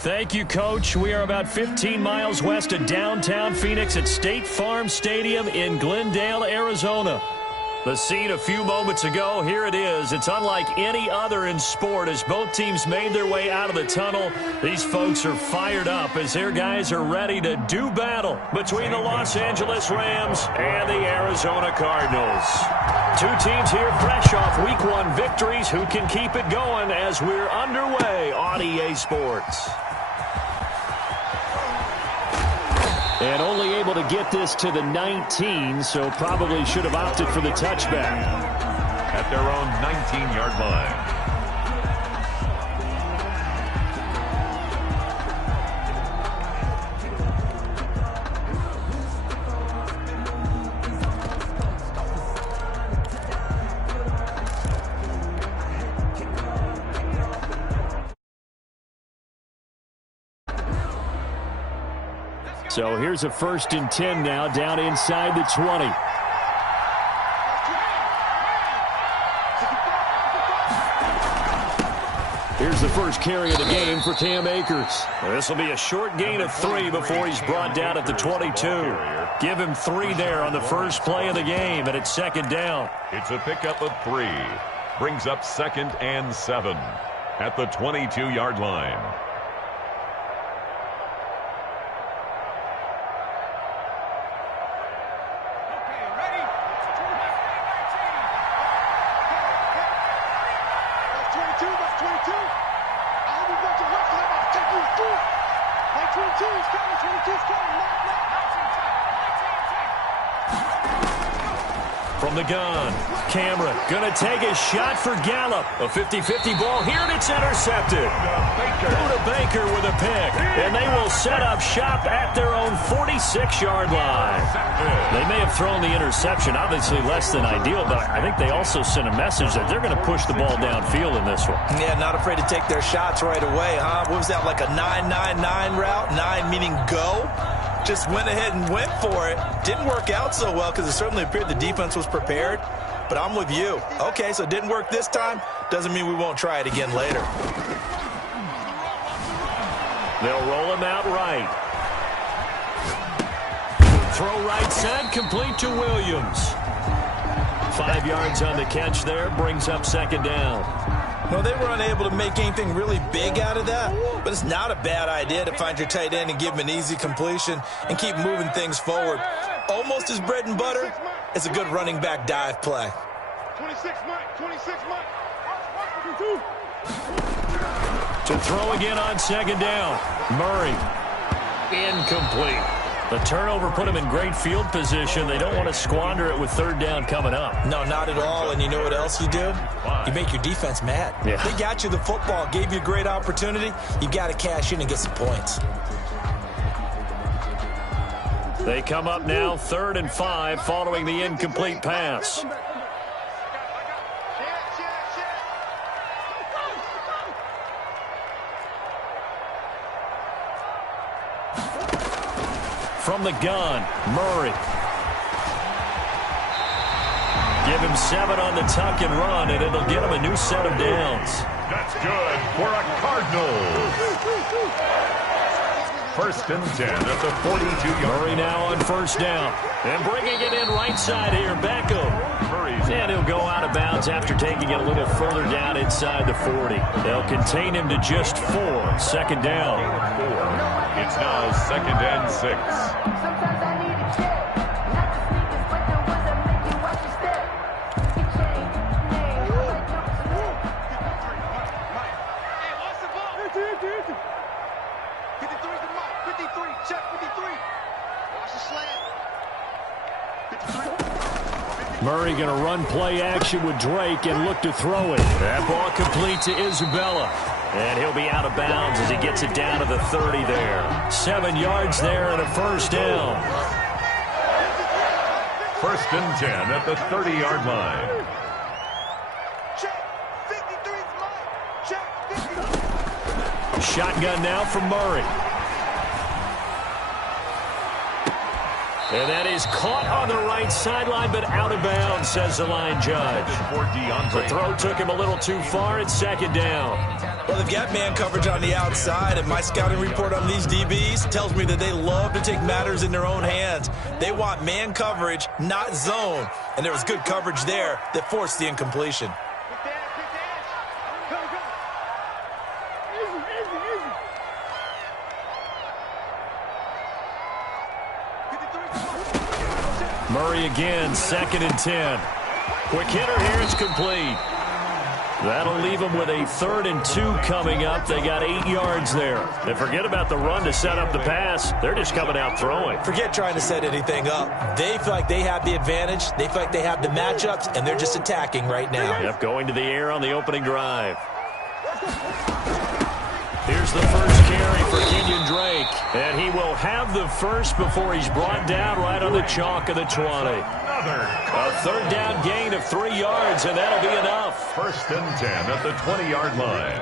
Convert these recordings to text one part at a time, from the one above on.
Thank you, Coach. We are about 15 miles west of downtown Phoenix at State Farm Stadium in Glendale, Arizona. The scene a few moments ago, here it is. It's unlike any other in sport as both teams made their way out of the tunnel. These folks are fired up as their guys are ready to do battle between the Los Angeles Rams and the Arizona Cardinals. Two teams here fresh off Week 1 victories. Who can keep it going as we're underway on EA Sports? And only able to get this to the 19, so probably should have opted for the touchback. At their own 19-yard line. So here's a 1st and 10 now, down inside the 20. Here's the first carry of the game for Cam Akers. This will be a short gain of 3 before he's brought down at the 22. Give him 3 there on the first play of the game, and it's 2nd down. It's a pickup of 3. Brings up 2nd and 7 at the 22-yard line. From the gun, Cameron going to take a shot for Gallup. A 50-50 ball here, and it's intercepted. Budda Baker with a pick, and they will set up shop at their own 46-yard line. They may have thrown the interception, obviously less than ideal, but I think they also sent a message that they're going to push the ball downfield in this one. Yeah, not afraid to take their shots right away, huh? What was that, like a 9-9-9 route? 9 meaning go? Just went ahead and went for it. Didn't work out so well because it certainly appeared the defense was prepared. But I'm with you. Okay, so it didn't work this time. Doesn't mean we won't try it again later. They'll roll him out right. Throw right side, complete to Williams. 5 yards on the catch there, brings up 2nd down. Well, they were unable to make anything really big out of that, but it's not a bad idea to find your tight end and give him an easy completion and keep moving things forward. Almost as bread and butter as a good running back dive play. 26 Mike. To throw again on 2nd down. Murray. Incomplete. The turnover put him in great field position. They don't want to squander it with 3rd down coming up. No, not at all. And you know what else you do? You make your defense mad. Yeah. They got you the football, gave you a great opportunity. You got to cash in and get some points. They come up now 3rd and 5 following the incomplete pass. From the gun, Murray. Give him 7 on the tuck and run, and it'll get him a new set of downs. That's good for a Cardinals. 1st and 10 at the 42-yard line. Murray now on 1st down. And bringing it in right side here, Beckham. And he'll go out of bounds after taking it a little further down inside the 40. They'll contain him to just 4. 2nd down. It's now 2nd and 6. Sometimes I need a check. Not the sneakers, but the ones that make you watch your step. Get changed. Hey, what's the ball? 53 to Mike. 53. Check 53. Watch the slant. 53. Murray going to run play action with Drake and look to throw it. That ball complete to Isabella. And he'll be out of bounds as he gets it down to the 30 there. 7 yards there and a 1st down. 1st and 10 at the 30-yard line. Check. 53 Mike. Check 53. Shotgun now from Murray. And that is caught on the right sideline, but out of bounds, says the line judge. The throw took him a little too far. It's 2nd down. Well, they've got man coverage on the outside, and my scouting report on these DBs tells me that they love to take matters in their own hands. They want man coverage, not zone. And there was good coverage there that forced the incompletion. Murray again, 2nd and 10. Quick hitter here, it's complete. That'll leave them with a 3rd and 2 coming up. They got 8 yards there. And forget about the run to set up the pass. They're just coming out throwing. Forget trying to set anything up. They feel like they have the advantage. They feel like they have the matchups, and they're just attacking right now. Yep, going to the air on the opening drive. Here's the first carry for Kenyon Drake. And he will have the first before he's brought down right on the chalk of the 20. A 3rd down gain of 3 yards, and that'll be enough. 1st and 10 at the 20-yard line.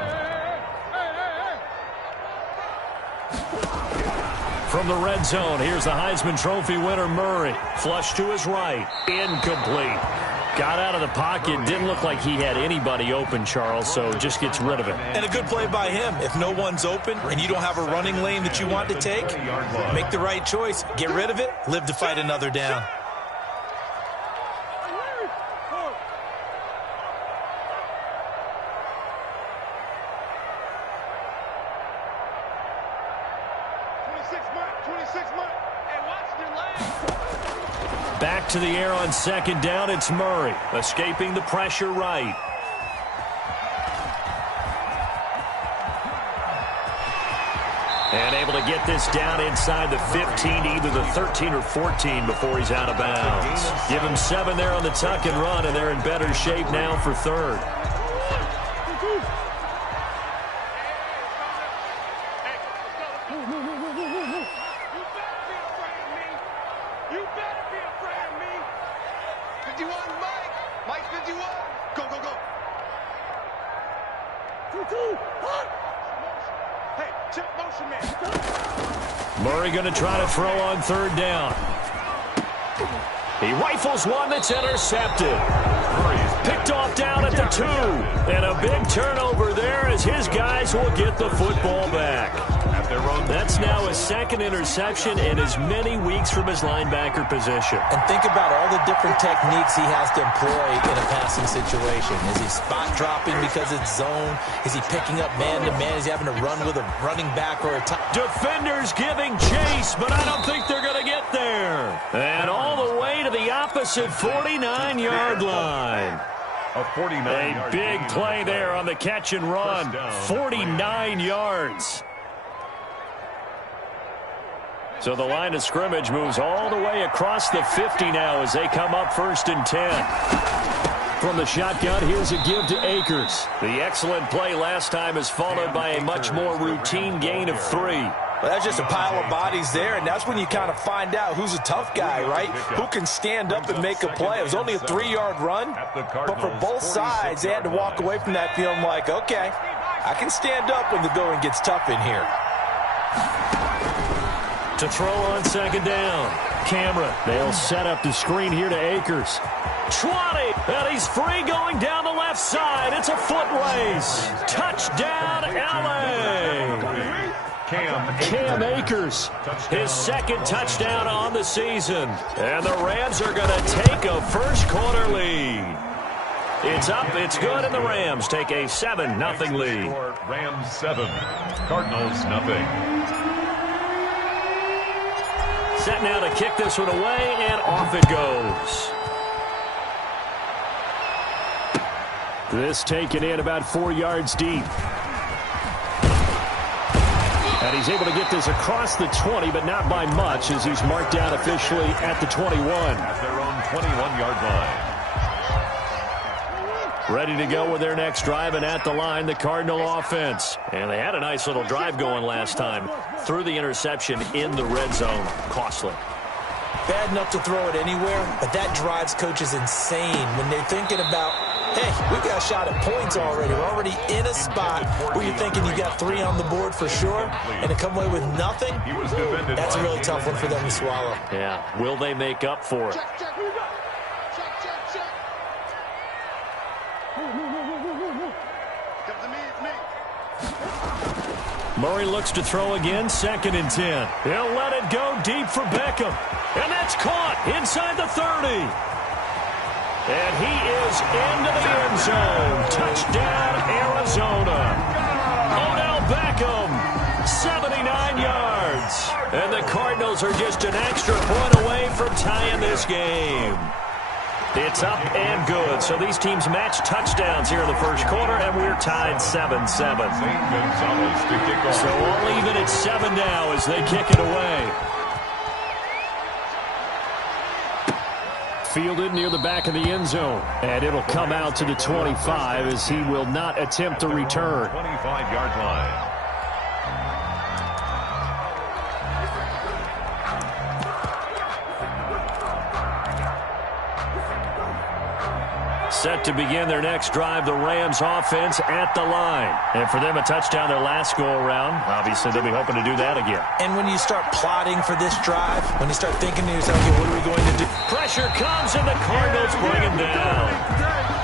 From the red zone, here's the Heisman Trophy winner, Murray. Flush to his right. Incomplete. Got out of the pocket. Didn't look like he had anybody open, Charles, so just gets rid of it. And a good play by him. If no one's open and you don't have a running lane that you want to take, make the right choice. Get rid of it. Live to fight another down. Back to the air on 2nd down. It's Murray, escaping the pressure right. And able to get this down inside the 15, either the 13 or 14 before he's out of bounds. Give him 7 there on the tuck and run, and they're in better shape now for 3rd. Murray going to try to throw on 3rd down. He rifles one that's intercepted. Picked off down at the 2. And a big turnover there as his guys will get the football back. That's now his 2nd interception in as many weeks from his linebacker position. And think about all the different techniques he has to employ in a passing situation. Is he spot dropping because it's zone? Is he picking up man-to-man? Is he having to run with a running back or a top? Defenders giving chase, but I don't think they're going to get there. And all the way to the opposite 49-yard line. A big play there on the catch and run. 49 yards. So the line of scrimmage moves all the way across the 50 now as they come up 1st and 10. From the shotgun, here's a give to Akers. The excellent play last time is followed by a much more routine gain of 3. Well, that's just a pile of bodies there, and that's when you kind of find out who's a tough guy, right? Who can stand up and make a play. It was only a 3-yard run, but for both sides, they had to walk away from that feeling like, okay, I can stand up when the going gets tough in here. To throw on 2nd down. Cameron, they'll set up the screen here to Akers. 20, and he's free going down the left side. It's a foot race. Touchdown, LA. Cam Akers, his 2nd touchdown on the season. And the Rams are going to take a first-quarter lead. It's up, it's good, and the Rams take a 7-0 lead. Rams 7, Cardinals nothing. Set now to kick this one away, and off it goes. This taken in about 4 yards deep. And he's able to get this across the 20, but not by much, as he's marked down officially at the 21. At their own 21-yard line. Ready to go with their next drive, and at the line, the Cardinal offense. And they had a nice little drive going last time. Threw the interception in the red zone. Costly. Bad enough to throw it anywhere, but that drives coaches insane when they're thinking about, hey, we've got a shot at points already. We're already in a spot where you're thinking you got 3 on the board for sure, and to come away with nothing, that's a really tough one for them to swallow. Yeah, will they make up for it? Murray looks to throw again, 2nd and 10. He'll let it go deep for Beckham. And that's caught inside the 30. And he is into the end zone. Touchdown, Arizona. Odell Beckham, 79 yards. And the Cardinals are just an extra point away from tying this game. It's up and good. So these teams match touchdowns here in the first quarter, and we're tied 7-7. So all even at 7 now as they kick it away. Fielded near the back of the end zone. And it'll come out to the 25 as he will not attempt to return. 25-yard line. Set to begin their next drive, the Rams offense at the line. And for them, a touchdown their last go-around. Obviously, they'll be hoping to do that again. And when you start plotting for this drive, when you start thinking to yourself, okay, what are we going to do? Pressure comes, and the Cardinals bring him down.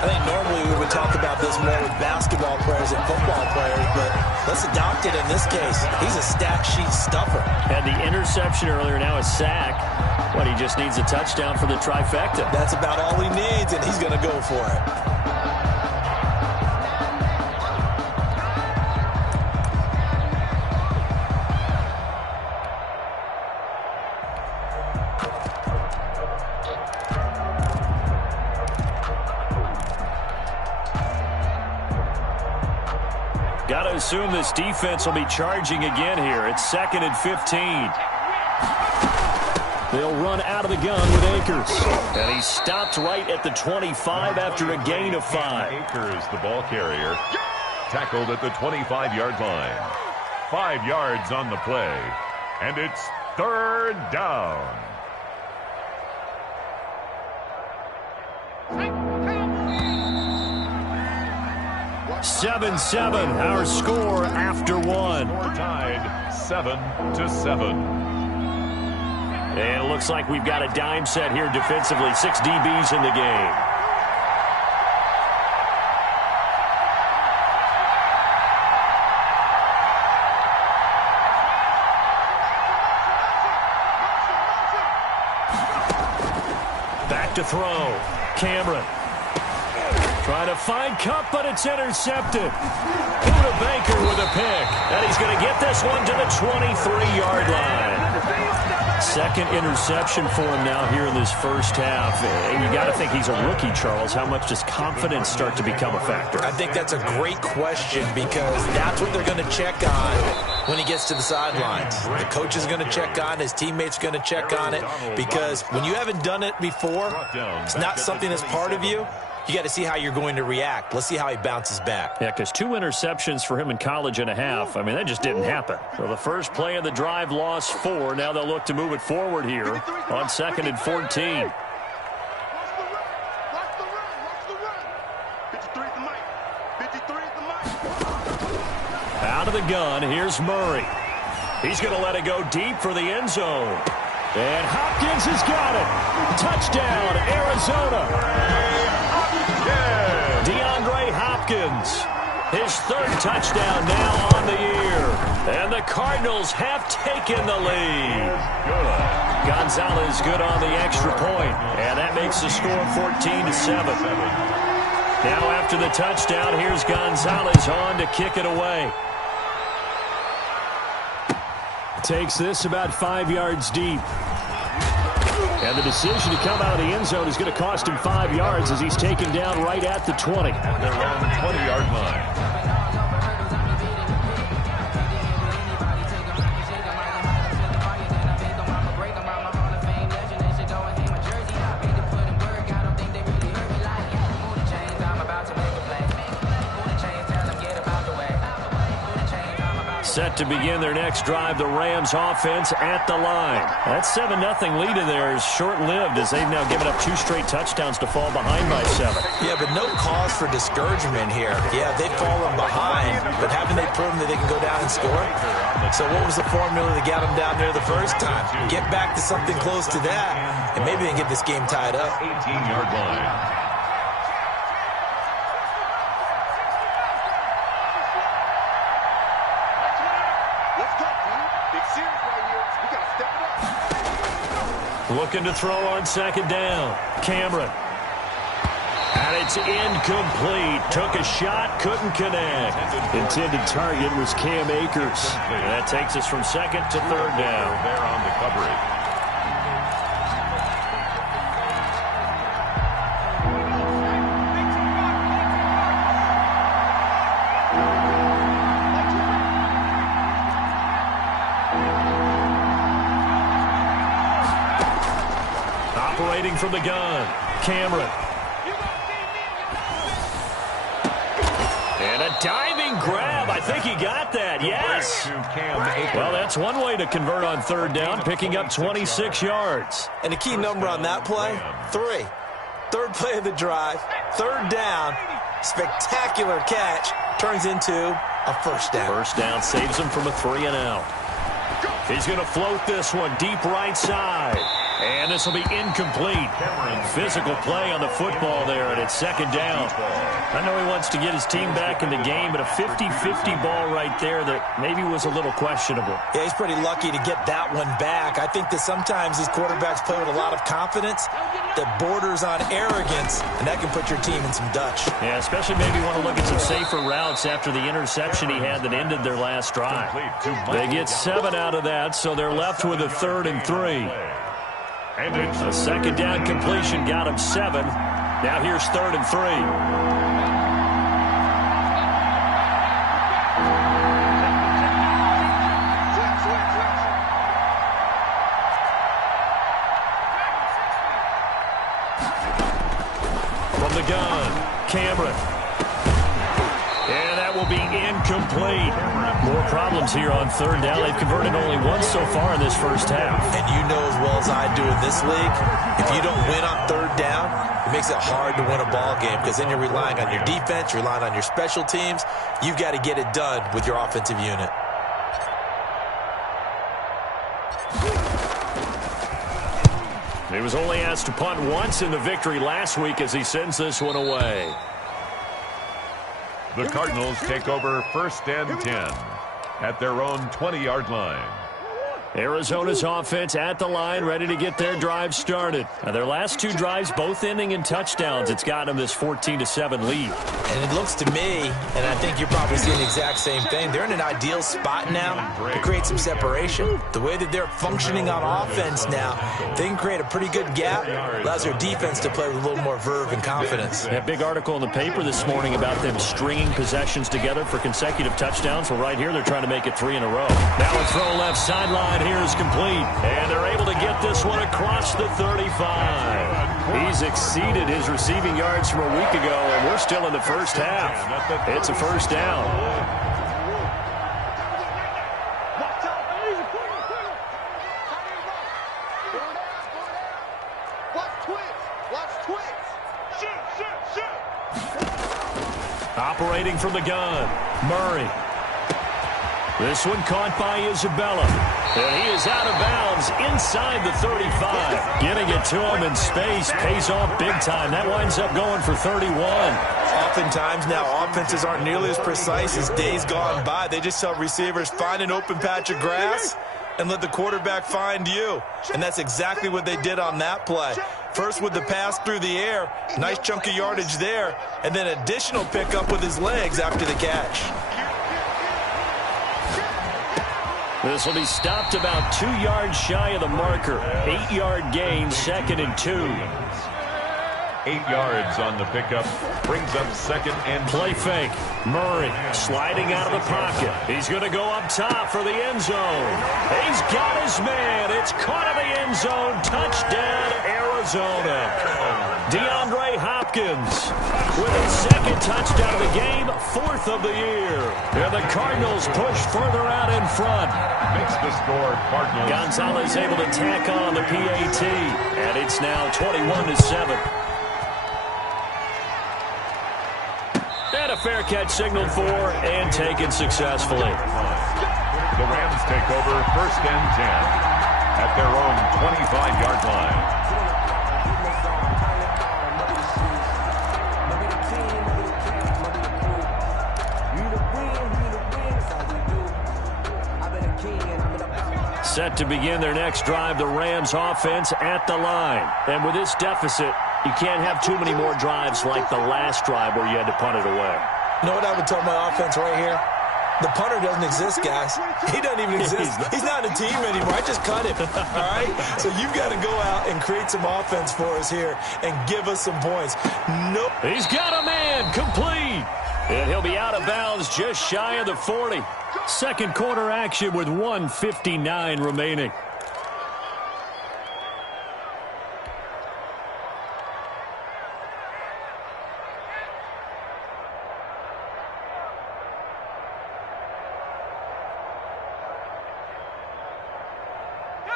I think normally we would talk about this more with basketball players and football players, but let's adopt it in this case. He's a stat sheet stuffer. Had the interception earlier, now a sack. But he just needs a touchdown for the trifecta. That's about all he needs, and he's going to go for it. Got to assume this defense will be charging again here. It's 2nd and 15. They'll run out of the gun with Akers. And he stopped right at the 25 after a gain of 5. Akers, the ball carrier, tackled at the 25-yard line. 5 yards on the play. And it's 3rd down. Seven, our score after 1. We're tied 7-7. And it looks like we've got a dime set here defensively. 6 DBs in the game. Back to throw. Cameron. Trying to find Kupp, but it's intercepted. Buda Baker with a pick. And he's going to get this one to the 23-yard line. 2nd interception for him now here in this first half. And you got to think he's a rookie, Charles. How much does confidence start to become a factor? I think that's a great question because that's what they're going to check on when he gets to the sidelines. The coach is going to check on, his teammates are going to check on it because when you haven't done it before, it's not something that's part of you. You got to see how you're going to react. Let's see how he bounces back. Yeah, because 2 interceptions for him in college and a half. I mean, that just didn't happen. So the first play of the drive lost 4. Now they'll look to move it forward here on 2nd and 14. Out of the gun, here's Murray. He's going to let it go deep for the end zone. And Hopkins has got it. Touchdown, Arizona. DeAndre Hopkins, his 3rd touchdown now on the year. And the Cardinals have taken the lead. Gonzalez good on the extra point. And that makes the score 14-7. Now after the touchdown, here's Gonzalez on to kick it away. Takes this about 5 yards deep. And the decision to come out of the end zone is going to cost him 5 yards as he's taken down right at the 20. They're on the 20-yard line. Set to begin their next drive, the Rams offense at the line. That 7-0 lead in there is short-lived as they've now given up 2 straight touchdowns to fall behind by 7. Yeah, but no cause for discouragement here. Yeah, they've fallen behind, but haven't they proven that they can go down and score? So what was the formula that got them down there the first time? Get back to something close to that, and maybe they can get this game tied up. 18-yard line. Looking to throw on second down. Cameron. And it's incomplete. Took a shot, couldn't connect. Intended target was Cam Akers. And that takes us from second to third down. There on the coverage. Operating from the gun, Cameron. And a diving grab. I think he got that. Yes. Well, that's one way to convert on third down, picking up 26 yards. And the key number on that play, 3. Third play of the drive, third down, spectacular catch, turns into a first down. First down saves him from a 3 and out. He's going to float this one deep right side. And this will be incomplete. Physical play on the football there, and it's second down. I know he wants to get his team back in the game, but a 50-50 ball right there that maybe was a little questionable. Yeah, he's pretty lucky to get that one back. I think that sometimes these quarterbacks play with a lot of confidence that borders on arrogance, and that can put your team in some Dutch. Yeah, especially maybe want to look at some safer routes after the interception he had that ended their last drive. They get 7 out of that, so they're left with a 3rd and 3. A second down completion got him 7. Now here's 3rd and 3. From the gun, Cameron. And that will be incomplete. More problems here on third down. They've converted only once so far in this first half. And you know as well as I do in this league, if you don't win on third down, it makes it hard to win a ball game because then you're relying on your defense, you're relying on your special teams. You've got to get it done with your offensive unit. He was only asked to punt once in the victory last week as he sends this one away. The Cardinals take over 1st and 10 at their own 20-yard line. Arizona's offense at the line, ready to get their drive started. Now, their last 2 drives, both ending in touchdowns. It's got them this 14-7 lead. And it looks to me, and I think you're probably seeing the exact same thing, they're in an ideal spot now to create some separation. The way that they're functioning on offense now, they can create a pretty good gap, allows their defense to play with a little more verve and confidence. That big article in the paper this morning about them stringing possessions together for consecutive touchdowns. Well, right here, they're trying to make it 3 in a row. Now a throw left sideline. Here is complete, and they're able to get this one across the 35. He's exceeded his receiving yards from a week ago, and we're still in the first half. It's a first down. Operating from the gun, Murray. This one caught by Isabella. And he is out of bounds inside the 35. Getting it to him in space pays off big time. That winds up going for 31. Oftentimes now offenses aren't nearly as precise as days gone by. They just tell receivers, find an open patch of grass and let the quarterback find you. And that's exactly what they did on that play. First with the pass through the air, nice chunk of yardage there, and then additional pickup with his legs after the catch. This will be stopped about 2 yards shy of the marker. 8-yard gain, 2nd and 2. 8 yards on the pickup. Brings up 2nd and play fake. Murray sliding out of the pocket. He's going to go up top for the end zone. He's got his man. It's caught in the end zone. Touchdown, Arizona. DeAndre Hopkins with his 2nd touchdown of the game, 4th of the year. And the Cardinals push further out in front. Makes the score Cardinals. Gonzalez able to tack on the PAT. And it's now 21-7. And a fair catch signaled for and taken successfully. The Rams take over 1st and 10 at their own 25-yard line. Set to begin their next drive, the Rams offense at the line. And with this deficit, you can't have too many more drives like the last drive where you had to punt it away. You know what I would tell my offense right here? The punter doesn't exist, guys. He doesn't even exist. He's not a team anymore. I just cut him, all right? So you've got to go out and create some offense for us here and give us some points. Nope. He's got a man, complete. And he'll be out of bounds just shy of the 40. Second quarter action with 1:59 remaining.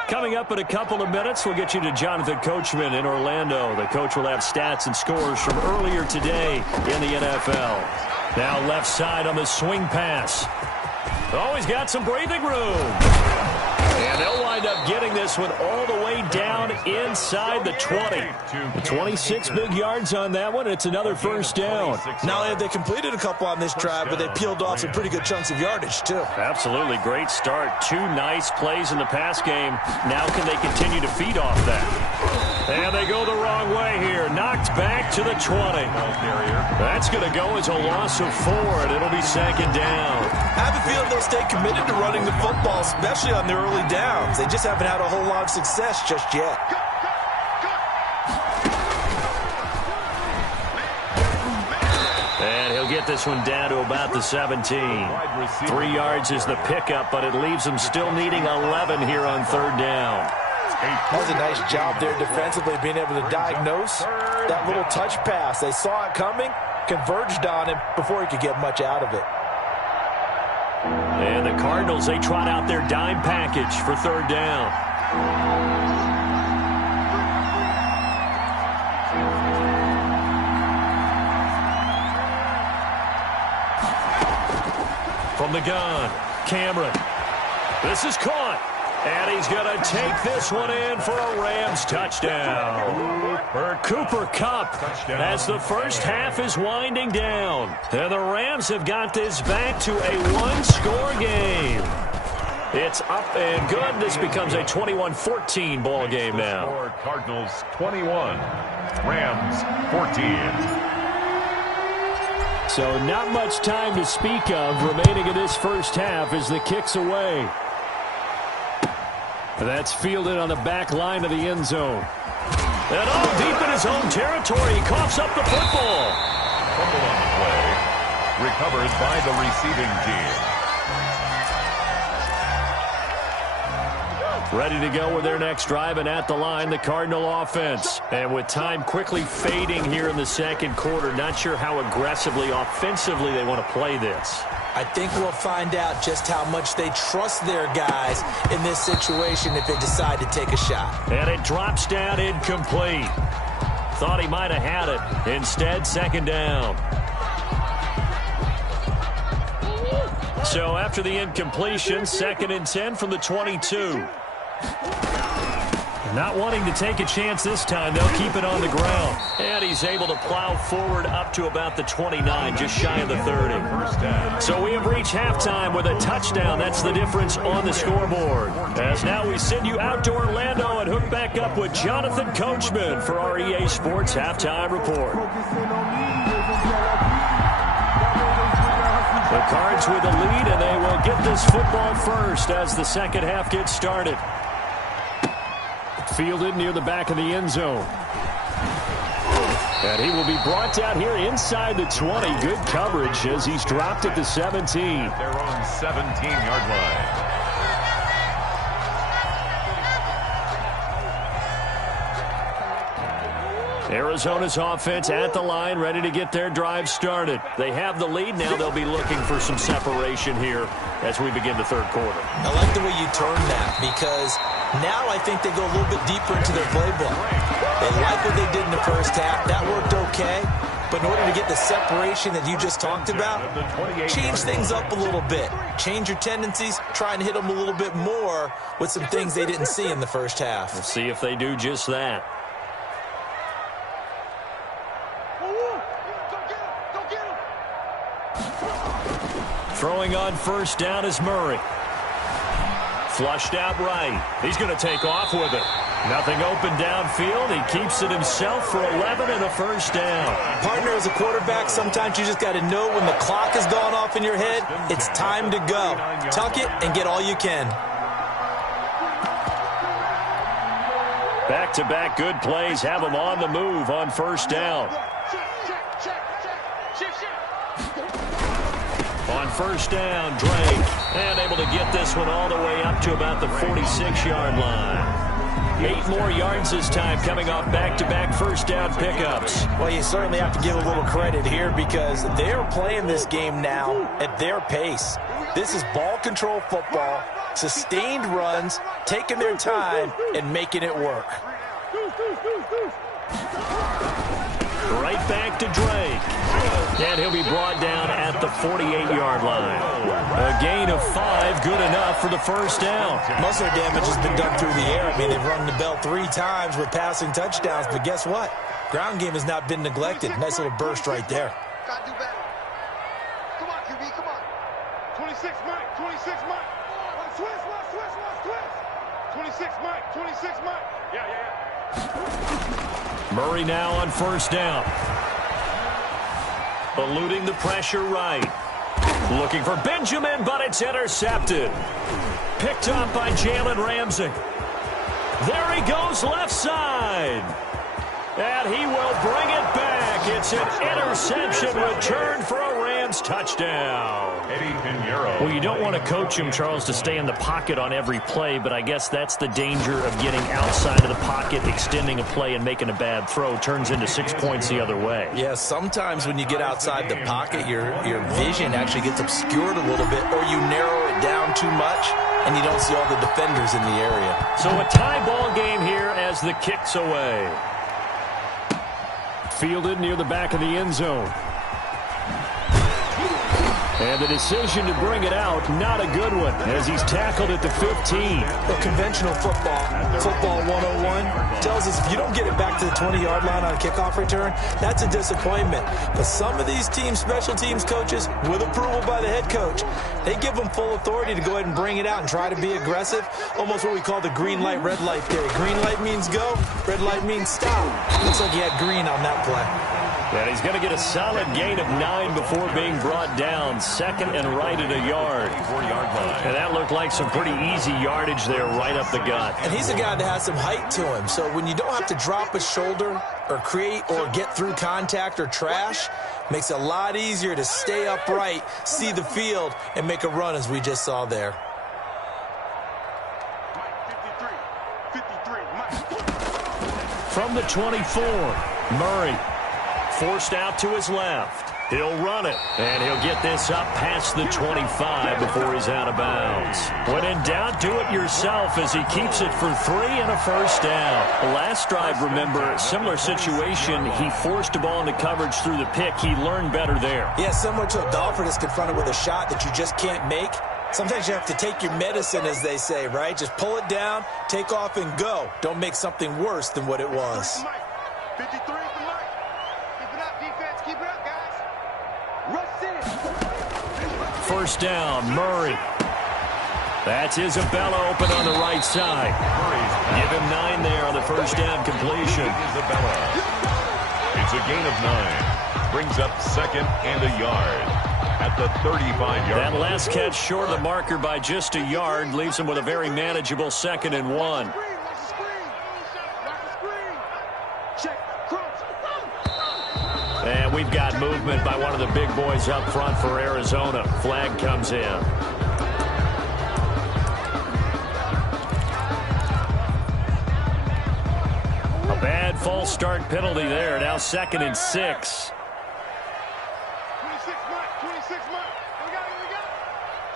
Coming up in a couple of minutes, we'll get you to Jonathan Coachman in Orlando. The coach will have stats and scores from earlier today in the NFL. Now left side on the swing pass. Oh, he's got some breathing room. And they'll wind up getting this one all the way down inside the 20. 26 big yards on that one. It's another first down. Not only have they completed a couple on this drive, but they peeled off some pretty good chunks of yardage, too. Absolutely. Great start. Two nice plays in the pass game. Now can they continue to feed off that? And they go the wrong way here. Knocked back to the 20. That's going to go as a loss of 4, and it'll be second down. I have a feeling they'll stay committed to running the football, especially on the early downs. They just haven't had a whole lot of success just yet. And he'll get this one down to about the 17. 3 yards is the pickup, but it leaves them still needing 11 here on third down. That was a nice job there defensively, being able to diagnose that little touch pass. They saw it coming, converged on him before he could get much out of it. And the Cardinals, they trot out their dime package for third down. From the gun, Cameron. This is caught. And he's going to take this one in for a Rams touchdown. Cooper Kupp as the first half is winding down. And the Rams have got this back to a one-score game. It's up and good. This becomes a 21-14 ball game now. Cardinals 21, Rams 14. So not much time to speak of remaining in this first half as the kick's away. That's fielded on the back line of the end zone. And all deep in his own territory, he coughs up the football. Fumble on the play, recovered by the receiving team. Ready to go with their next drive, and at the line, the Cardinal offense. And with time quickly fading here in the second quarter, not sure how aggressively, offensively they want to play this. I think we'll find out just how much they trust their guys in this situation if they decide to take a shot. And it drops down incomplete. Thought he might have had it. Instead, second down. So after the incompletion, 2nd and 10 from the 22. Not wanting to take a chance this time, they'll keep it on the ground. And he's able to plow forward up to about the 29, just shy of the 30. So we have reached halftime with a touchdown. That's the difference on the scoreboard. As now we send you out to Orlando and hook back up with Jonathan Coachman for our EA Sports Halftime Report. The Cards with the lead, and they will get this football first as the second half gets started. Fielded near the back of the end zone. And he will be brought down here inside the 20. Good coverage as he's dropped at the 17. Their own 17-yard line. Arizona's offense at the line, ready to get their drive started. They have the lead. Now they'll be looking for some separation here as we begin the third quarter. I like the way you turn that, because now I think they go a little bit deeper into their playbook. They like what they did in the first half. That worked okay. But in order to get the separation that you just talked about, change things up a little bit. Change your tendencies. Try and hit them a little bit more with some things they didn't see in the first half. We'll see if they do just that. Throwing on first down is Murray. Flushed out right. He's going to take off with it. Nothing open downfield. He keeps it himself for 11 and a first down. Partner, as a quarterback, sometimes you just got to know when the clock has gone off in your head, it's time to go. Tuck it and get all you can. Back-to-back good plays have him on the move on first down. On first down, Drake. And able to get this one all the way up to about the 46-yard line. 8 more yards this time coming off back-to-back first down pickups. Well, you certainly have to give a little credit here because they're playing this game now at their pace. This is ball control football, sustained runs, taking their time, and making it work. Right back to Drake. And he'll be brought down at the 48-yard line. A gain of 5, good enough for the first down. Most of their damage has been done through the air. I mean, they've rung the bell 3 times with passing touchdowns, but guess what? Ground game has not been neglected. Nice little burst right there. Gotta do better. Come on, QB, come on. 26 Mike, 26 Mike. Twist. 26 Mike, 26 Mike. Yeah. Murray now on first down. Eluding the pressure right. Looking for Benjamin, but it's intercepted. Picked up by Jalen Ramsey. There he goes left side. And he will bring it back. It's an interception return for a Rams touchdown. Well, you don't want to coach him, Charles, to stay in the pocket on every play, but I guess that's the danger of getting outside of the pocket, extending a play, and making a bad throw. Turns into 6 points the other way. Yeah, sometimes when you get outside the pocket, your vision actually gets obscured a little bit, or you narrow it down too much, and you don't see all the defenders in the area. So a tie ball game here as the kick's away. Fielded near the back of the end zone. And the decision to bring it out, not a good one, as he's tackled at the 15. Well, conventional football 101, tells us if you don't get it back to the 20-yard line on a kickoff return, that's a disappointment. But some of these special teams coaches, with approval by the head coach, they give them full authority to go ahead and bring it out and try to be aggressive. Almost what we call the green light, red light theory. Green light means go, red light means stop. Looks like he had green on that play. And he's going to get a solid gain of 9 before being brought down. Second and right at a yard. And that looked like some pretty easy yardage there right up the gut. And he's a guy that has some height to him. So when you don't have to drop a shoulder or create or get through contact or trash, makes it a lot easier to stay upright, see the field, and make a run as we just saw there. From the 24, Murray. Forced out to his left. He'll run it, and he'll get this up past the 25 before he's out of bounds. When in doubt, do it yourself as he keeps it for 3 and a first down. The last drive, remember, similar situation. He forced a ball into coverage through the pick. He learned better there. Yeah, similar to a golfer that's confronted with a shot that you just can't make. Sometimes you have to take your medicine, as they say, right? Just pull it down, take off, and go. Don't make something worse than what it was. 53. First down, Murray. That's Isabella open on the right side. Give him 9 there on the first down completion. Isabella. It's a gain of 9. Brings up second and a yard at the 35-yard line. That last catch short of the marker by just a yard leaves him with a very manageable 2nd and 1. And we've got movement by one of the big boys up front for Arizona. Flag comes in. A bad false start penalty there. Now 2nd and 6. 26 Mike, 26 Mike. We got it.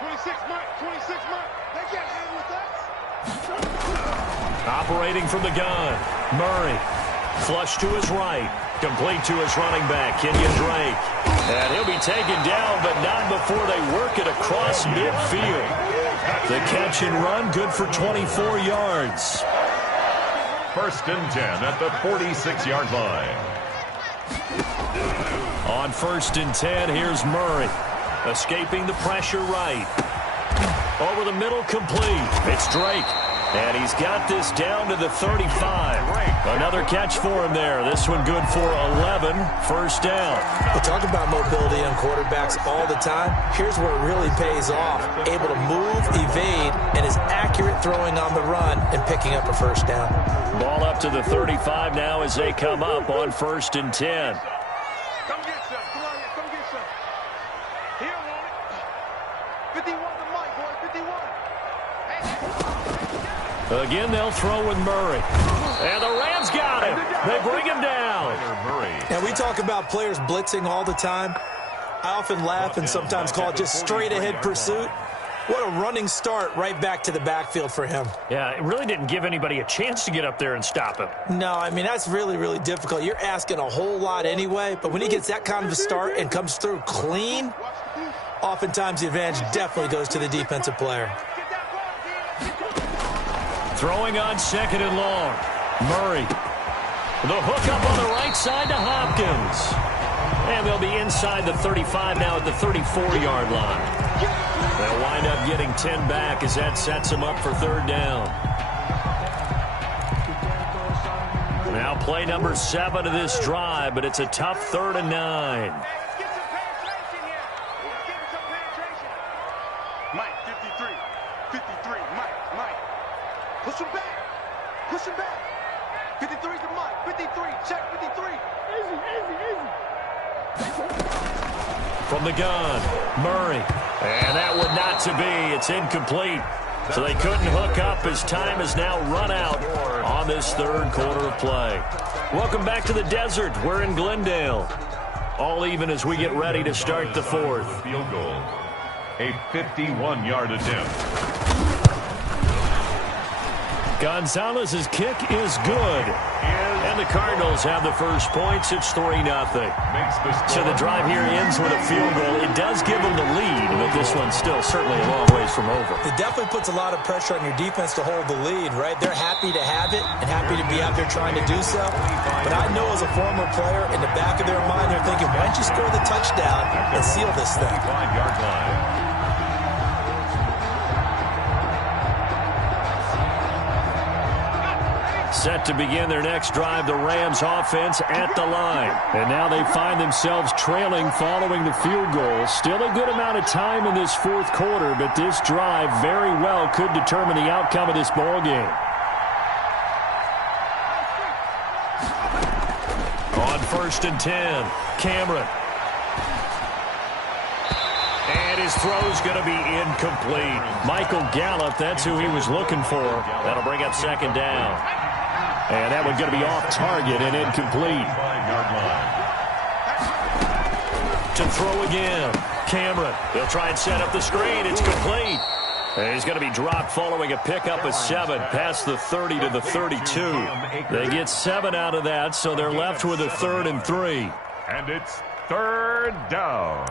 26 Mike, 26 Mike. They can't hang with us. Operating from the gun. Murray. Flush to his right. Complete to his running back, Kenyon Drake. And he'll be taken down, but not before they work it across midfield. The catch and run, good for 24 yards. First and 10 at the 46-yard line. On 1st and 10, here's Murray. Escaping the pressure right. Over the middle, complete. It's Drake. And he's got this down to the 35. Another catch for him there. This one good for 11. First down. We talk about mobility on quarterbacks all the time. Here's where it really pays off. Able to move, evade, and is accurate throwing on the run and picking up a first down. Ball up to the 35 now as they come up on 1st and 10. Come get some. Come on here. Come get some. He don't want it. 51 to Mike, boy. 51. Again, they'll throw with Murray. And the Rams got him. They bring him down. And we talk about players blitzing all the time. I often laugh and sometimes call it just straight-ahead pursuit. What a running start right back to the backfield for him. Yeah, it really didn't give anybody a chance to get up there and stop him. No, I mean, that's really, really difficult. You're asking a whole lot anyway, but when he gets that kind of a start and comes through clean, oftentimes the advantage definitely goes to the defensive player. Throwing on 2nd and long. Murray. The hook up on the right side to Hopkins. And they'll be inside the 35 now at the 34-yard line. They'll wind up getting 10 back as that sets them up for 3rd down. Now play number 7 of this drive, but it's a tough 3rd and 9. Get some penetration here. Get some penetration. Mike, 53. 53. Mike. Push him back. Push him back. 53 to Mike. 53. Check 53. Easy. From the gun, Murray. And that would not to be. It's incomplete. So they couldn't hook up as time has now run out on this 3rd quarter of play. Welcome back to the desert. We're in Glendale. All even as we get ready to start the 4th. Field goal. A 51-yard attempt. Gonzalez's kick is good. And the Cardinals have the first points. It's 3-0. So the drive here ends with a field goal. It does give them the lead, but this one's still certainly a long ways from over. It definitely puts a lot of pressure on your defense to hold the lead, right? They're happy to have it and happy to be out there trying to do so. But I know as a former player, in the back of their mind, they're thinking, why don't you score the touchdown and seal this thing? 5-yard line. Set to begin their next drive, the Rams offense at the line. And now they find themselves trailing following the field goal. Still a good amount of time in this 4th quarter, but this drive very well could determine the outcome of this ball game. On 1st and 10, Cameron. And his throw's going to be incomplete. Michael Gallup, that's who he was looking for. That'll bring up 2nd down. And that one's going to be off target and incomplete. 5-yard line. To throw again. Cameron. They'll try and set up the screen. It's complete. And he's going to be dropped following a pickup of 7 past the 30 to the 32. They get 7 out of that, so they're left with a 3rd and 3. And it's 3rd down.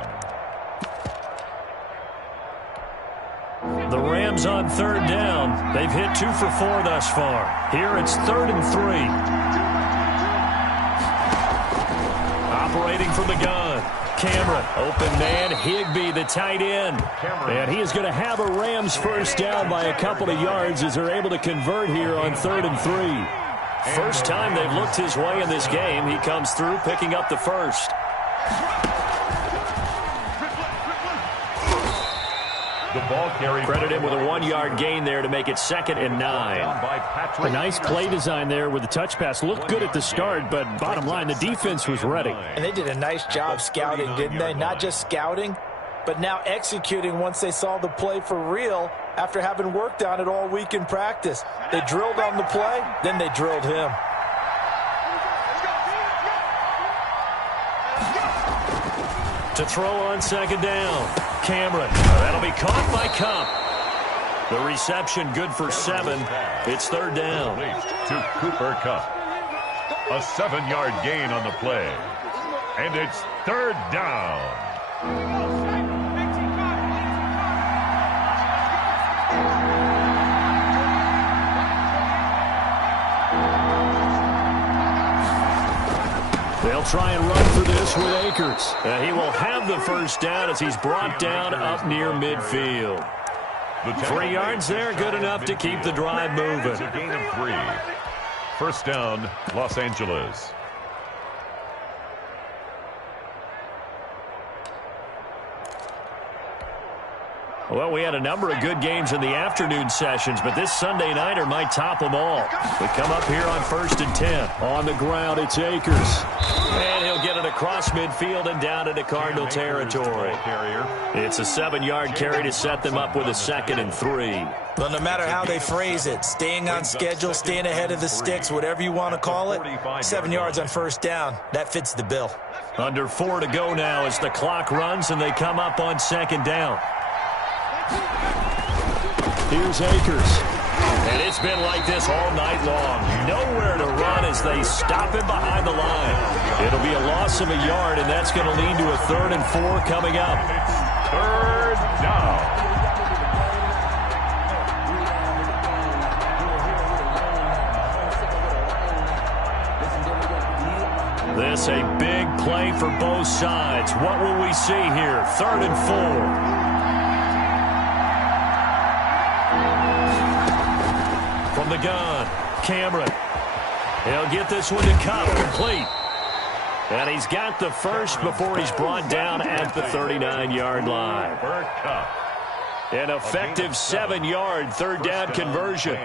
The Rams on 3rd down. They've hit 2 for 4 thus far. Here it's 3rd and 3. Operating from the gun. Cameron, open man, Higbee, the tight end. And he is going to have a Rams first down by a couple of yards as they're able to convert here on 3rd and 3. First time they've looked his way in this game. He comes through picking up the first. The ball carried. Credit him with a 1-yard gain there to make it 2nd and 9. A nice play design there with the touch pass. Looked good at the start, but bottom line, the defense was ready. And they did a nice job scouting, didn't they? Not just scouting, but now executing once they saw the play for real after having worked on it all week in practice. They drilled on the play, then they drilled him. To throw on 2nd down. Cameron. That'll be caught by Kupp. The reception good for 7. It's 3rd down. To Cooper Kupp. A 7-yard gain on the play. And it's 3rd down. They'll try and run for this with Akers. He will have the first down as he's brought down up near midfield. 3 yards there, good enough to keep the drive moving. It's a gain of 3. First down, Los Angeles. Well, we had a number of good games in the afternoon sessions, but this Sunday nighter might top them all. We come up here on 1st and 10. On the ground, it's Akers. And he'll get it across midfield and down into Cardinal territory. It's a 7-yard carry to set them up with a 2nd and 3. Well, no matter how they phrase it, staying on schedule, staying ahead of the sticks, whatever you want to call it, 7 yards on first down, that fits the bill. Under 4 to go now as the clock runs and they come up on 2nd down. Here's Akers. And it's been like this all night long. Nowhere to run as they stop him behind the line. It'll be a loss of a yard, and that's going to lead to a 3rd and 4 coming up. 3rd down. This a big play for both sides. What will we see here? 3rd and 4. From the gun, Cameron. He'll get this one to Kupp, complete. And he's got the first before he's brought down at the 39-yard line. An effective 7-yard 3rd down conversion.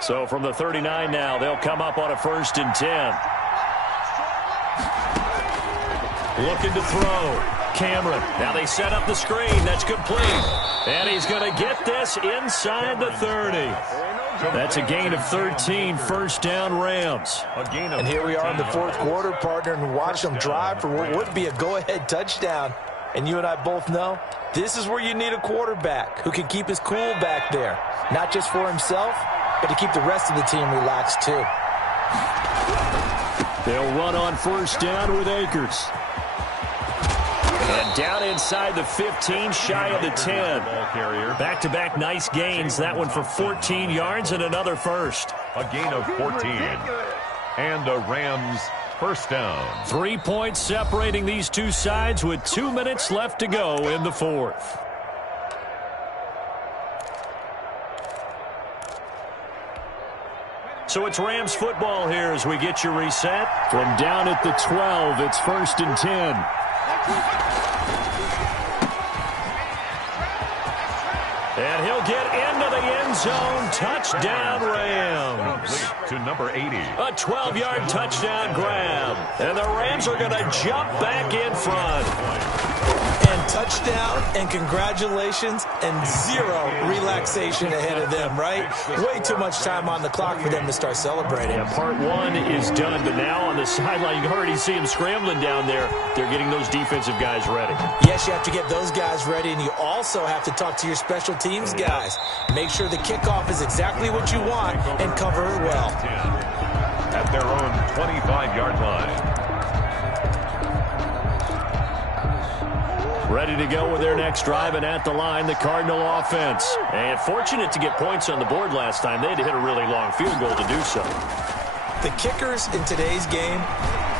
So from the 39 now, they'll come up on a 1st and 10. Looking to throw. Cameron. Now they set up the screen. That's complete. And he's going to get this inside the 30. That's a gain of 13. First down, Rams. And here we are in the 4th quarter, partner, and watch them drive for what would be a go-ahead touchdown. And you and I both know this is where you need a quarterback who can keep his cool back there. Not just for himself, but to keep the rest of the team relaxed too. They'll run on 1st down with Akers. And down inside the 15, shy of the 10. Back-to-back nice gains. That one for 14 yards and another first. A gain of 14. And a Rams first down. 3 points separating these two sides with 2 minutes left to go in the 4th. So it's Rams football here as we get you reset. From down at the 12, it's 1st and 10. And he'll get into the end zone. Touchdown, Rams. To number 80. A 12-yard touchdown grab. And the Rams are going to jump back in front. And touchdown, and congratulations, and 0 relaxation ahead of them, right? Way too much time on the clock for them to start celebrating. Yeah, part 1 is done, but now on the sideline, you can already see them scrambling down there. They're getting those defensive guys ready. Yes, you have to get those guys ready, and you also have to talk to your special teams guys. Make sure the kickoff is exactly what you want and cover it well. At their own 25-yard line. Ready to go with their next drive, and at the line, the Cardinal offense. And fortunate to get points on the board last time. They had to hit a really long field goal to do so. The kickers in today's game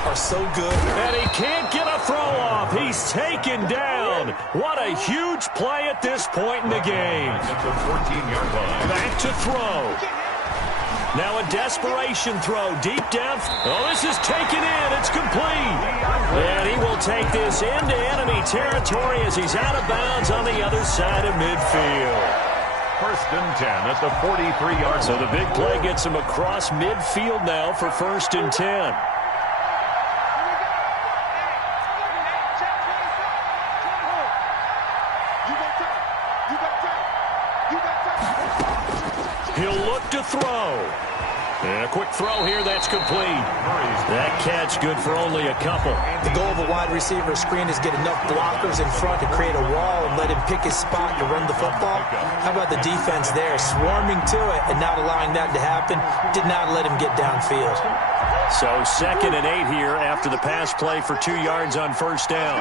are so good. And he can't get a throw off. He's taken down. What a huge play at this point in the game. At the 14-yard line. Back to throw. Now a desperation throw deep down. Oh, this is taken in. It's complete. And he will take this into enemy territory as he's out of bounds on the other side of midfield. 1st and 10 at the 43-yard line. So the big play gets him across midfield now for 1st and 10. He'll look to throw. And a quick throw here, that's complete. That catch good for only a couple. The goal of a wide receiver screen is get enough blockers in front to create a wall and let him pick his spot to run the football. How about the defense there, swarming to it and not allowing that to happen? Did not let him get downfield. So 2nd and 8 here after the pass play for 2 yards on 1st down.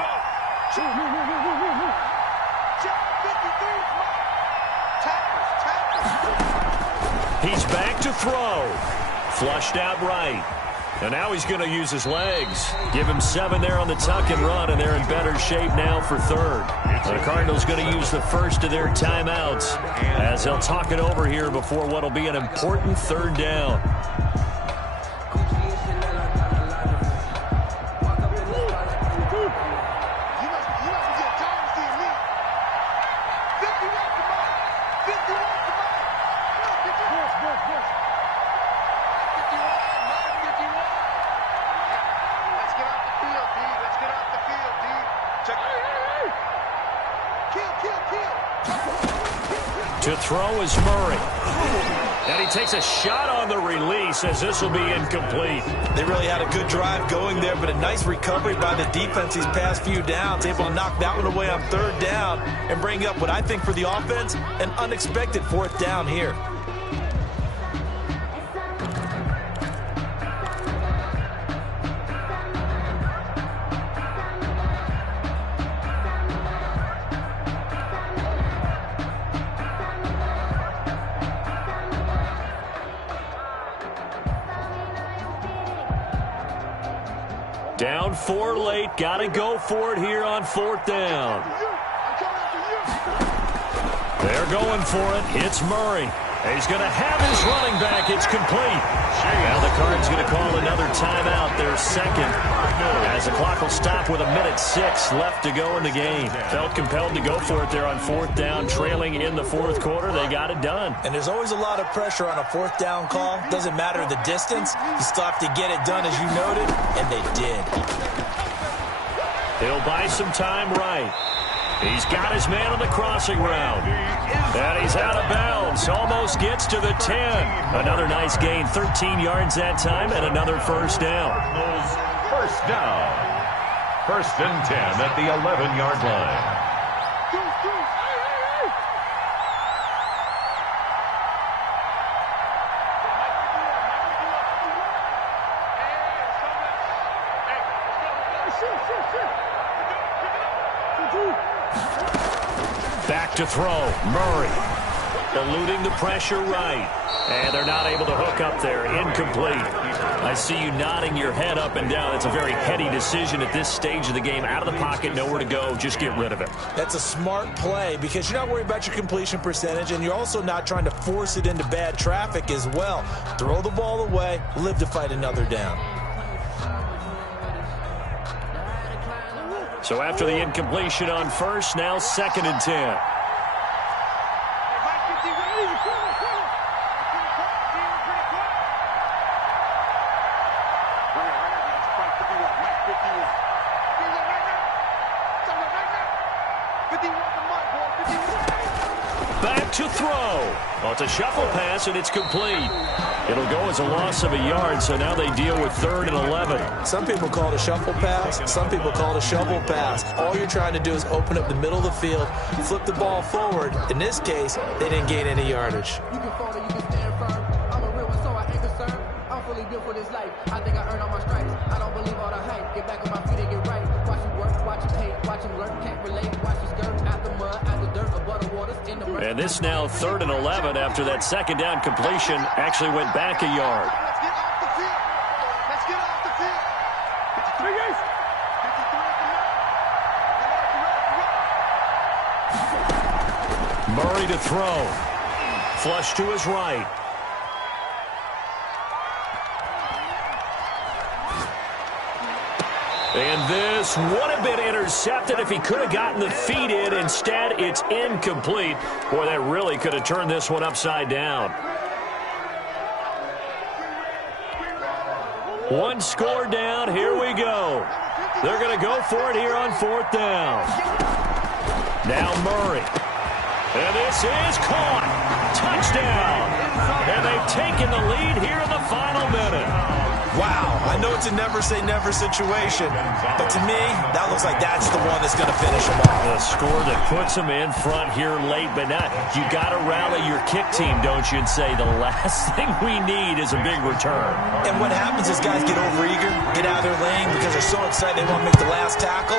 He's back to throw. Flushed out right. And now he's going to use his legs. Give him 7 there on the tuck and run, and they're in better shape now for third. The Cardinals going to use the first of their timeouts as they'll talk it over here before what will be an important third down. To throw is Murray. And he takes a shot on the release as this will be incomplete. They really had a good drive going there, but a nice recovery by the defense these past few downs. Able to knock that one away on third down and bring up what I think for the offense, an unexpected 4th down here. Down 4 late. Got to go for it here on 4th down. They're going for it. It's Murray. He's going to have his running back. It's complete. Now the Cards going to call another timeout, their second, as the clock will stop with 1:06 left to go in the game. Felt compelled to go for it there on 4th down, trailing in the 4th quarter. They got it done. And there's always a lot of pressure on a 4th down call. Doesn't matter the distance. You still have to get it done, as you noted, and they did. They'll buy some time right. He's got his man on the crossing route. And he's out of bounds. Almost gets to the 10. Another nice gain. 13 yards that time and another first down. First down. 1st and 10 at the 11-yard line. Back to throw. Murray eluding the pressure right. And they're not able to hook up there. Incomplete. I see you nodding your head up and down. It's a very heady decision at this stage of the game. Out of the pocket, nowhere to go. Just get rid of it. That's a smart play because you're not worried about your completion percentage, and you're also not trying to force it into bad traffic as well. Throw the ball away, live to fight another down. So after the incompletion on first, now 2nd and 10. Back to throw. Well, it's a shuffle pass, and it's complete. It'll go as a loss of a yard, so now they deal with 3rd and 11. Some people call it a shuffle pass. Some people call it a shovel pass. All you're trying to do is open up the middle of the field, flip the ball forward. In this case, they didn't gain any yardage. You can fall or you can stand firm. I'm a real one, so I ain't concerned. I'm fully built for this life. I think I earned all my stripes. I don't believe all the hype. Get back on my feet and get right. Watch him work, watch him hate, watch him learn. Can't relate, watch his skirt. Out the mud, out the dirt, above the waters, in the mud. And this now 3rd and 11 after that 2nd down completion actually went back a yard. Let's get off the field. Let's get off the field. 53 guys. 53 at the Murray to throw. Flush to his right. And this would have been intercepted if he could have gotten the feet in. Instead, it's incomplete. Boy, that really could have turned this one upside down. One score down. Here we go. They're going to go for it here on 4th down. Now Murray. And this is caught. Touchdown. And they've taken the lead here in the final minute. Wow, I know it's a never-say-never situation, but to me, that looks like that's the one that's going to finish them off. The score that puts them in front here late, but now you got to rally your kick team, don't you, and say the last thing we need is a big return. And what happens is guys get overeager, get out of their lane because they're so excited they want to make the last tackle.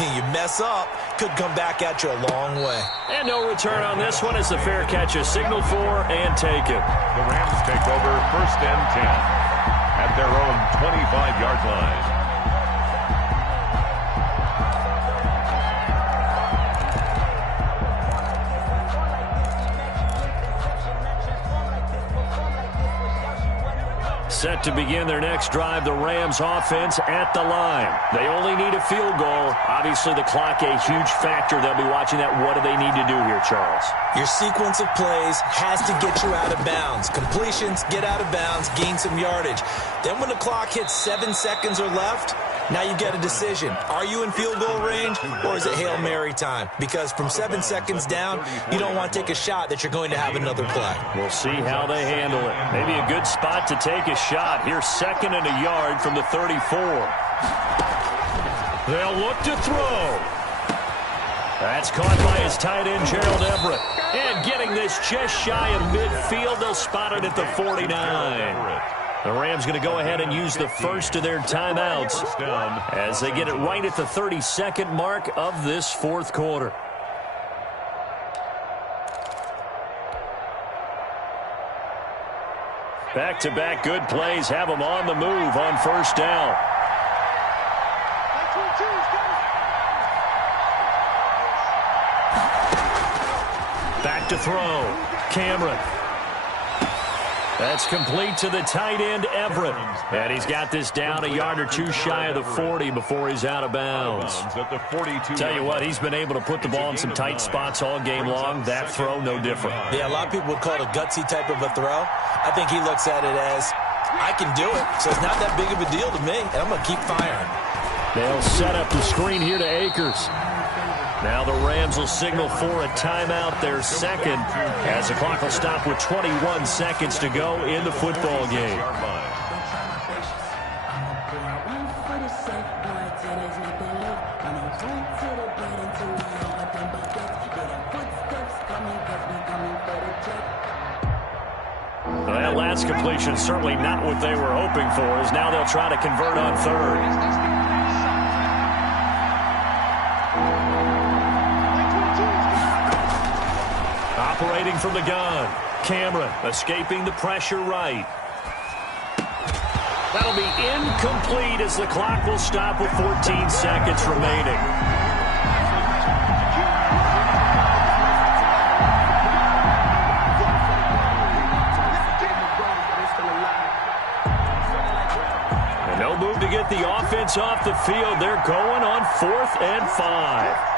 You mess up, could come back at you a long way. And no return on this one as the fair catch is signaled for and taken. The Rams take over 1st and 10 at their own 25-yard line. Set to begin their next drive, the Rams offense at the line. They only need a field goal. Obviously, the clock a huge factor. They'll be watching that. What do they need to do here, Charles? Your sequence of plays has to get you out of bounds. Completions, get out of bounds, gain some yardage. Then when the clock hits 7 seconds or left, now you get a decision. Are you in field goal range or is it Hail Mary time? Because from 7 seconds down, you don't want to take a shot that you're going to have another play. We'll see how they handle it. Maybe a good spot to take a shot. Here's 2nd and a yard from the 34. They'll look to throw. That's caught by his tight end, Gerald Everett. And getting this just shy of midfield, they'll spot it at the 49. The Rams going to go ahead and use the first of their timeouts as they get it right at the 32nd mark of this 4th quarter. Back-to-back good plays have them on the move on 1st down. Back to throw. Cameron. That's complete to the tight end, Everett. And he's got this down a yard or two shy of the 40 before he's out of bounds. Tell you what, he's been able to put the ball in some tight spots all game long. That throw, no different. Yeah, a lot of people would call it a gutsy type of a throw. I think he looks at it as, I can do it, so it's not that big of a deal to me, and I'm going to keep firing. They'll set up the screen here to Akers. Now the Rams will signal for a timeout, their 2nd, as the clock will stop with 21 seconds to go in the football game. Well, that last completion certainly not what they were hoping for, as now they'll try to convert on 3rd. Operating from the gun. Cameron escaping the pressure right. That'll be incomplete as the clock will stop with 14 seconds remaining. And no move to get the offense off the field. They're going on 4th and 5.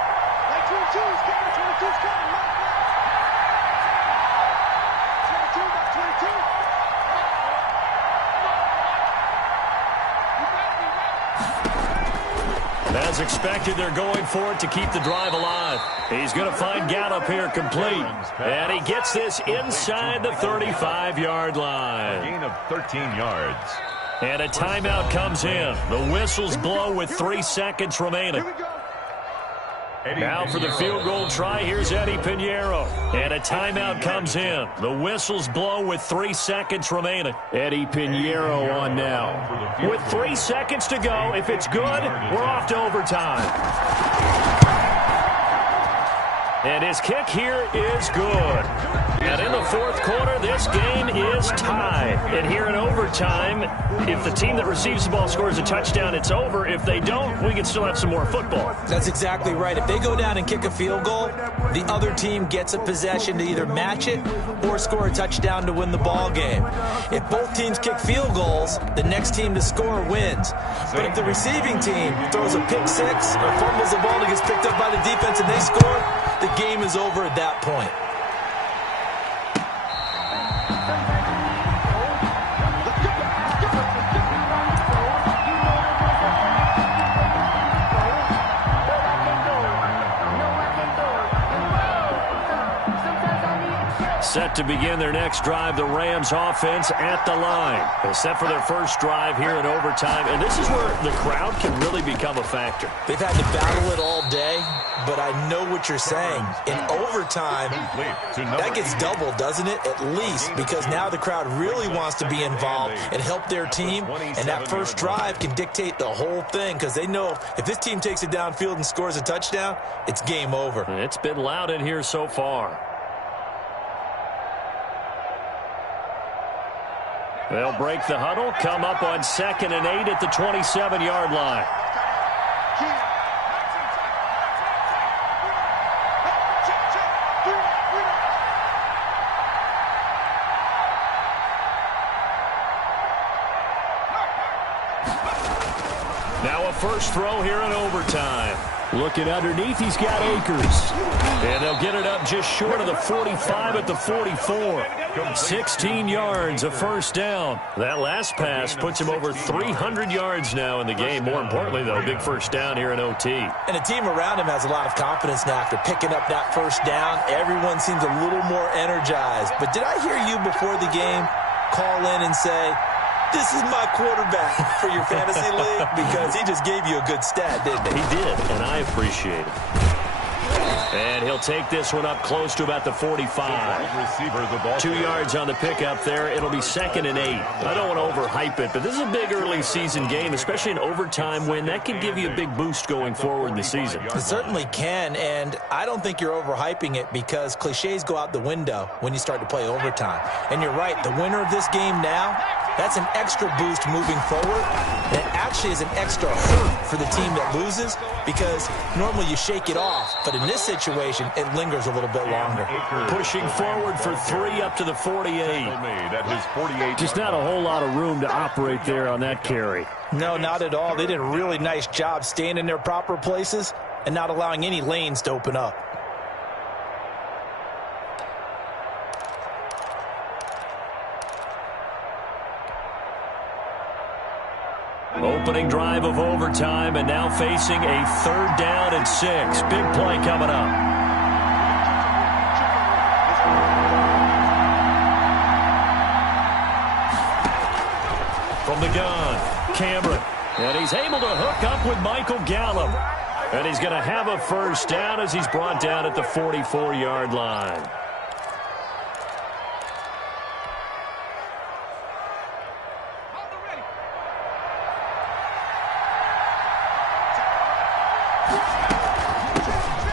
As expected, they're going for it to keep the drive alive. He's going to find Gallup here complete. And he gets this inside the 35-yard line. A gain of 13 yards. And a timeout comes in. The whistles blow with 3 seconds remaining. Now for the field goal try, here's Eddie Pinheiro. And a timeout comes in. The whistles blow with 3 seconds remaining. Eddie Pinheiro on now. With 3 seconds to go, if it's good, we're off to overtime. And his kick here is good. And in the 4th quarter, this game is tied. And here in overtime, if the team that receives the ball scores a touchdown, it's over. If they don't, we can still have some more football. That's exactly right. If they go down and kick a field goal, the other team gets a possession to either match it or score a touchdown to win the ball game. If both teams kick field goals, the next team to score wins. But if the receiving team throws a pick six or fumbles the ball and gets picked up by the defense and they score, the game is over at that point. set to begin their next drive. The Rams offense at the line. They're set for their first drive here in overtime. And this is where the crowd can really become a factor. They've had to battle it all day, but I know what you're saying. In overtime, that gets doubled, doesn't it? At least, because now the crowd really wants to be involved and help their team. And that first drive can dictate the whole thing, because they know if this team takes it downfield and scores a touchdown, it's game over. It's been loud in here so far. They'll break the huddle, come up on 2nd and 8 at the 27-yard line. Now a first throw here in overtime. Looking underneath, he's got Akers. And they'll get it up just short of the 45 at the 44. 16 yards, a first down. That last pass puts him over 300 yards now in the game. More importantly, though, big first down here in OT. And the team around him has a lot of confidence now after picking up that first down. Everyone seems a little more energized. But did I hear you before the game call in and say, this is my quarterback for your fantasy league? Because he just gave you a good stat, didn't he? He did, and I appreciate it. And he'll take this one up close to about the 45. 2 yards on the pickup there. It'll be 2nd and 8. I don't want to overhype it, but this is a big early season game, especially an overtime win. That can give you a big boost going forward in the season. It certainly can, and I don't think you're overhyping it because cliches go out the window when you start to play overtime. And you're right, the winner of this game now, that's an extra boost moving forward. And it actually is an extra hurt for the team that loses because normally you shake it off. But in this situation, it lingers a little bit longer. Pushing forward for 3 up to the 48. Just not a whole lot of room to operate there on that carry. No, not at all. They did a really nice job staying in their proper places and not allowing any lanes to open up. Opening drive of overtime, and now facing a 3rd down and 6. Big play coming up. From the gun, Cameron. And he's able to hook up with Michael Gallup. And he's going to have a first down as he's brought down at the 44-yard line.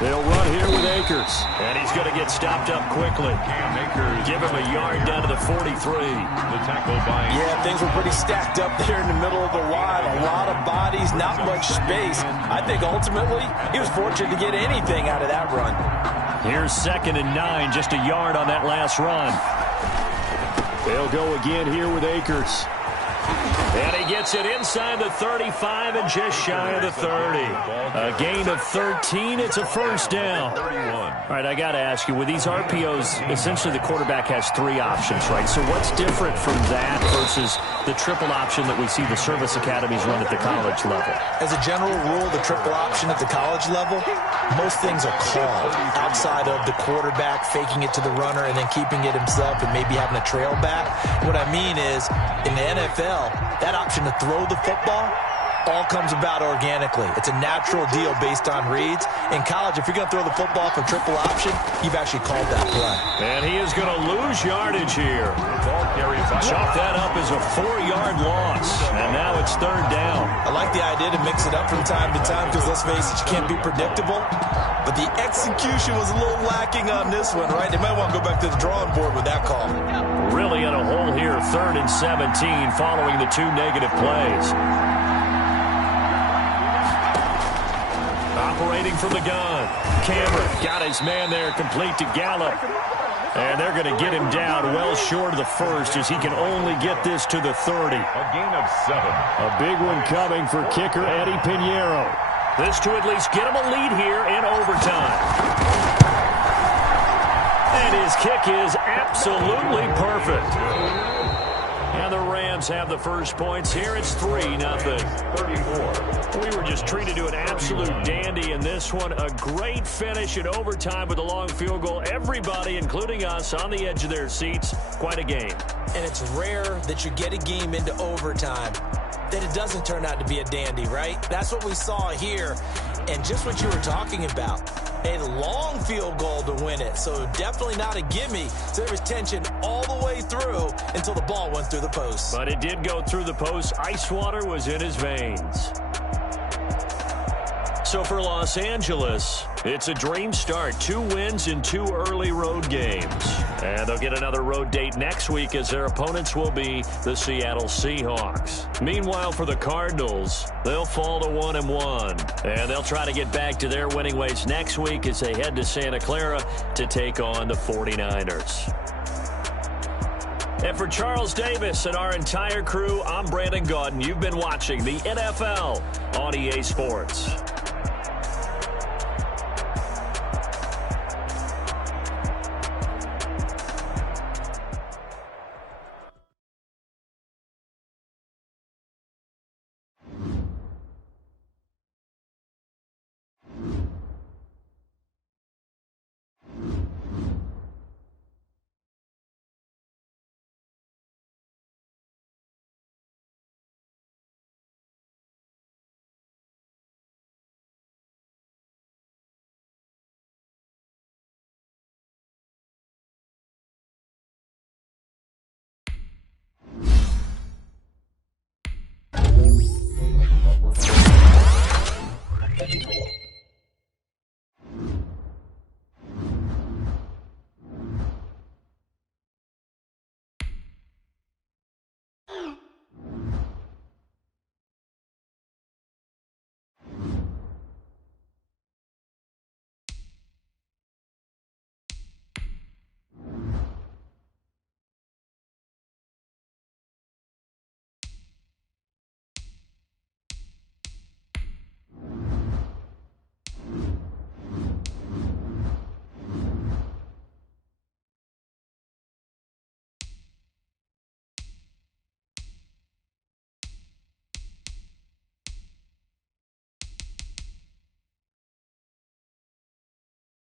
They'll run here with Akers. And he's going to get stopped up quickly. Give him a yard down to the 43. The tackle by... Yeah, things were pretty stacked up there in the middle of the line. A lot of bodies, not much space. I think ultimately he was fortunate to get anything out of that run. Here's 2nd and 9, just a yard on that last run. They'll go again here with Akers. And he gets it inside the 35 and just shy of the 30. A gain of 13. It's a first down. All right, I got to ask you, with these RPOs, essentially the quarterback has 3 options, right? So what's different from that versus the triple option that we see the service academies run at the college level? As a general rule, the triple option at the college level, most things are called outside of the quarterback faking it to the runner and then keeping it himself and maybe having a trail back. What I mean is, in the NFL, that option to throw the football all comes about organically. It's a natural deal based on reads. In college, if you're going to throw the football for triple option, you've actually called that play. And he is going to lose yardage here. Chalk that up as a 4-yard loss. And now it's 3rd down. I like the idea to mix it up from time to time because, let's face it, you can't be predictable. But the execution was a little lacking on this one, right? They might want to go back to the drawing board with that call. Really in a hole here, 3rd and 17 following the 2 negative plays. Operating from the gun. Cameron got his man there complete to Gallup. And they're going to get him down well short of the 1st as he can only get this to the 30. A gain of 7. A big one coming for kicker Eddie Pinheiro. This to at least get him a lead here in overtime. And his kick is absolutely perfect. And And the Rams have the first points here. It's 3-0. 34. We were just treated to an absolute dandy in this one. A great finish in overtime with a long field goal. Everybody, including us, on the edge of their seats. Quite a game. And it's rare that you get a game into overtime that it doesn't turn out to be a dandy, right? That's what we saw here. And just what you were talking about, a long field goal to win it. So definitely not a gimme. So there was tension all the way through until the ball went through the post. But it did go through the post. Ice water was in his veins. So for Los Angeles, it's a dream start. 2 wins in 2 early road games. And they'll get another road date next week as their opponents will be the Seattle Seahawks. Meanwhile, for the Cardinals, they'll fall to 1-1. And they'll try to get back to their winning ways next week as they head to Santa Clara to take on the 49ers. And for Charles Davis and our entire crew, I'm Brandon Gaudin. You've been watching the NFL on EA Sports.